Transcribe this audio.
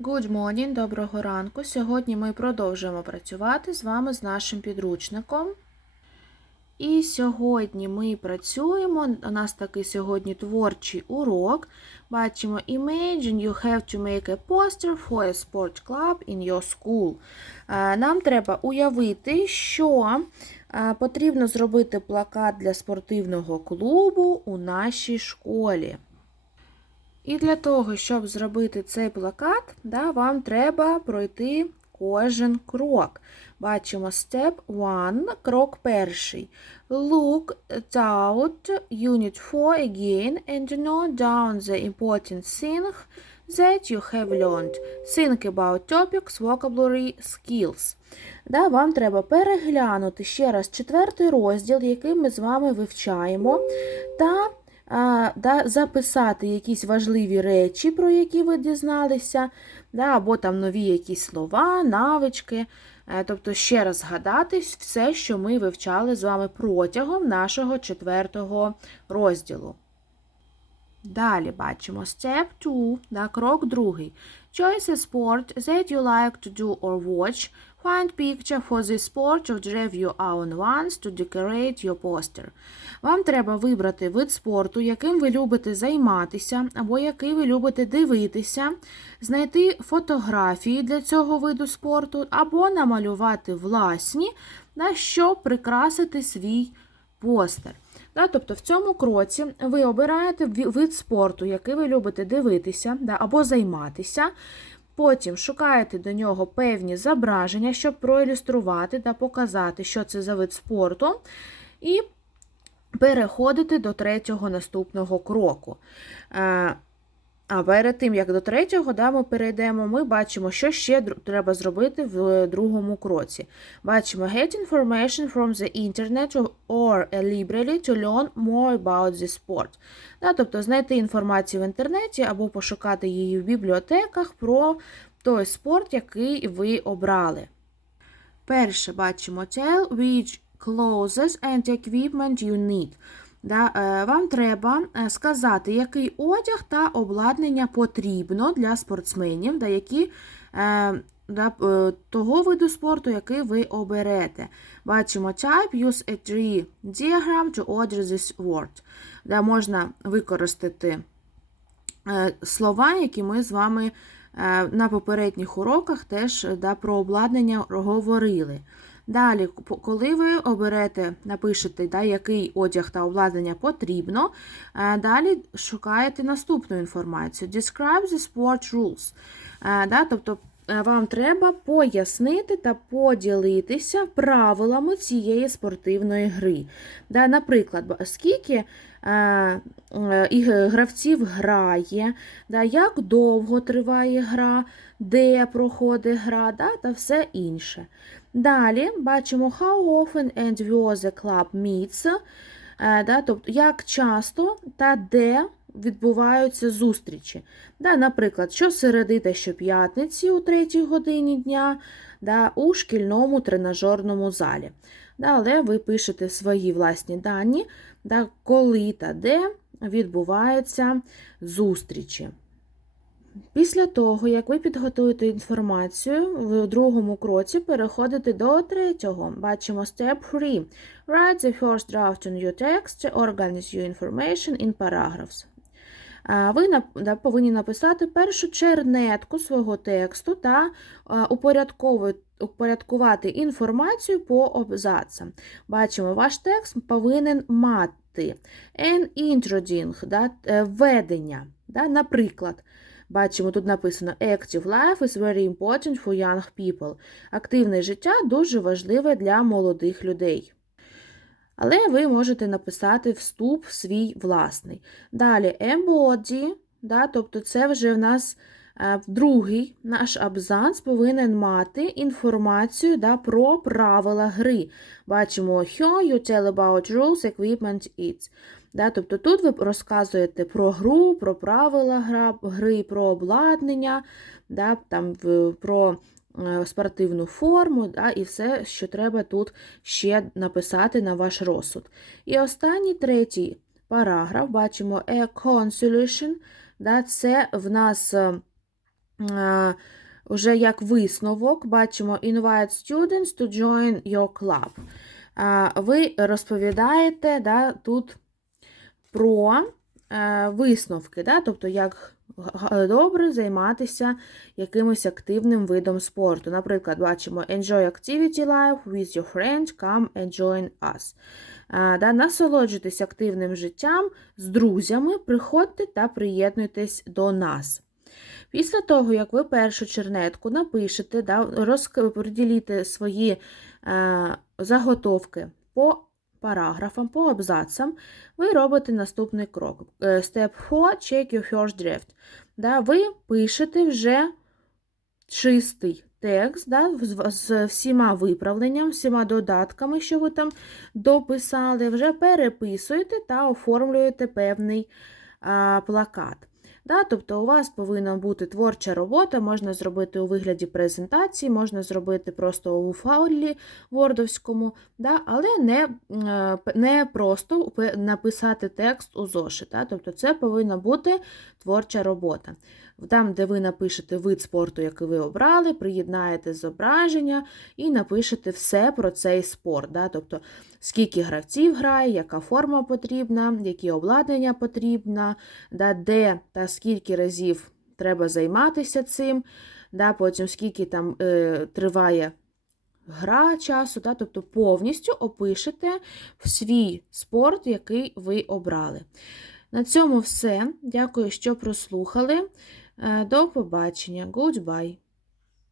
Good morning, доброго ранку. Сьогодні ми продовжуємо працювати з вами з нашим підручником. І сьогодні ми працюємо. У нас такий сьогодні творчий урок. Бачимо Imagine you have to make a poster for a sport club in your school. Е, Нам треба уявити, що е, потрібно зробити плакат для спортивного клубу у нашій школі. І для того, щоб зробити цей плакат, да, вам треба пройти кожен крок. Бачимо step 1, крок перший. Look out, unit 4 again and note down the important thing that you have learned. Think about topics, vocabulary, skills. Да, вам треба переглянути ще раз четвертий розділ, який ми з вами вивчаємо, та а, да, записати якісь важливі речі, про які ви дізналися, да, або там нові якісь слова, навички. Е, Тобто ще раз згадати все, що ми вивчали з вами протягом нашого четвертого розділу. Далі бачимо step 2, да, крок другий. Choose a sport that you like to do or watch. Find picture for this sport or draw your own ones to decorate your poster. Вам треба вибрати вид спорту, яким ви любите займатися, або який ви любите дивитися, знайти фотографії для цього виду спорту, або намалювати власні, на щоб прикрасити свій постер. Да, тобто в цьому кроці ви обираєте вид спорту, який ви любите дивитися да, або займатися. Потім шукаєте до нього певні зображення, щоб проілюструвати та показати, що це за вид спорту. І переходите до третього наступного кроку. А перед тим, як до третього, да, ми перейдемо, ми бачимо, що ще треба зробити в другому кроці. Бачимо get information from the internet or a library to learn more about this sport. Да, тобто знайти інформацію в інтернеті або пошукати її в бібліотеках про той спорт, який ви обрали. Перше бачимо tell which clothes and equipment you need. Да, е, вам треба е, сказати, який одяг та обладнання потрібно для спортсменів, да, які, е, да, того виду спорту, який ви оберете. Бачимо type, use a tree diagram to order this word. Да, можна використати слова, які ми з вами на попередніх уроках теж да, про обладнання говорили. Далі, коли ви оберете, напишете, да, який одяг та обладнання потрібно, е, далі шукаєте наступну інформацію. Describe the sport rules. Е, Да, тобто вам треба пояснити та поділитися правилами цієї спортивної гри. Наприклад, скільки е, е, гравців грає, як довго триває гра, де проходить гра, та все інше. Далі бачимо how often and where the club meets, е, тобто як часто та де відбуваються зустрічі. Да, наприклад, щосереди та щоп'ятниці у 3 годині дня да, у шкільному тренажерному залі. Да, але ви пишете свої власні дані, да, коли та де відбуваються зустрічі. Після того, як ви підготуєте інформацію, в другому кроці переходите до третього. Бачимо step 3. Write the first draft on your text, to organize your information in paragraphs. Ви повинні написати першу чернетку свого тексту та упорядкувати інформацію по абзацам. Бачимо, ваш текст повинен мати an introducing, да, е, введення. Да, наприклад, Бачимо, тут написано Active life is very important for young people. Активне життя дуже важливе для молодих людей. Але ви можете написати вступ свій власний. Далі embody, да, тобто це вже в нас е, другий наш абзац повинен мати інформацію да, про правила гри. Бачимо here you tell about rules, equipment, it. Да, тобто тут ви розказуєте про гру, про правила гри, про обладнання, да, там, про спортивну форму да, і все, що треба тут ще написати на ваш розсуд. І останній третій параграф бачимо a consolution, да, це в нас е, е, вже як висновок бачимо invite students to join your club. Е, Ви розповідаєте да, тут про е, висновки, да, тобто як добре займатися якимось активним видом спорту. Наприклад, бачимо Enjoy activity life with your friends, come and join us. Е, Да, насолоджуйтесь активним життям з друзями, приходьте та приєднуйтесь до нас. Після того, як ви першу чернетку напишете, да, приділіте свої е, заготовки по параграфам, по абзацам, ви робите наступний крок. Е, Step 4. Check your first draft. Да, ви пишете вже чистий текст да, з, всіма виправленнями, всіма додатками, що ви там дописали, вже переписуєте та оформлюєте певний а, плакат. Да, тобто у вас повинна бути творча робота, можна зробити у вигляді презентації, можна зробити просто у фаулі вордовському, да, але не, е, не просто написати текст у зошит. Да, тобто це повинна бути творча робота. Там, де ви напишете вид спорту, який ви обрали, приєднаєте зображення і напишете все про цей спорт. Да? Тобто, скільки гравців грає, яка форма потрібна, які обладнання потрібна, да? де та скільки разів треба займатися цим, да? потім скільки там е, триває гра часу, да? тобто повністю опишете свій спорт, який ви обрали. На цьому все. Дякую, що прослухали. Е, До побачення. Goodbye.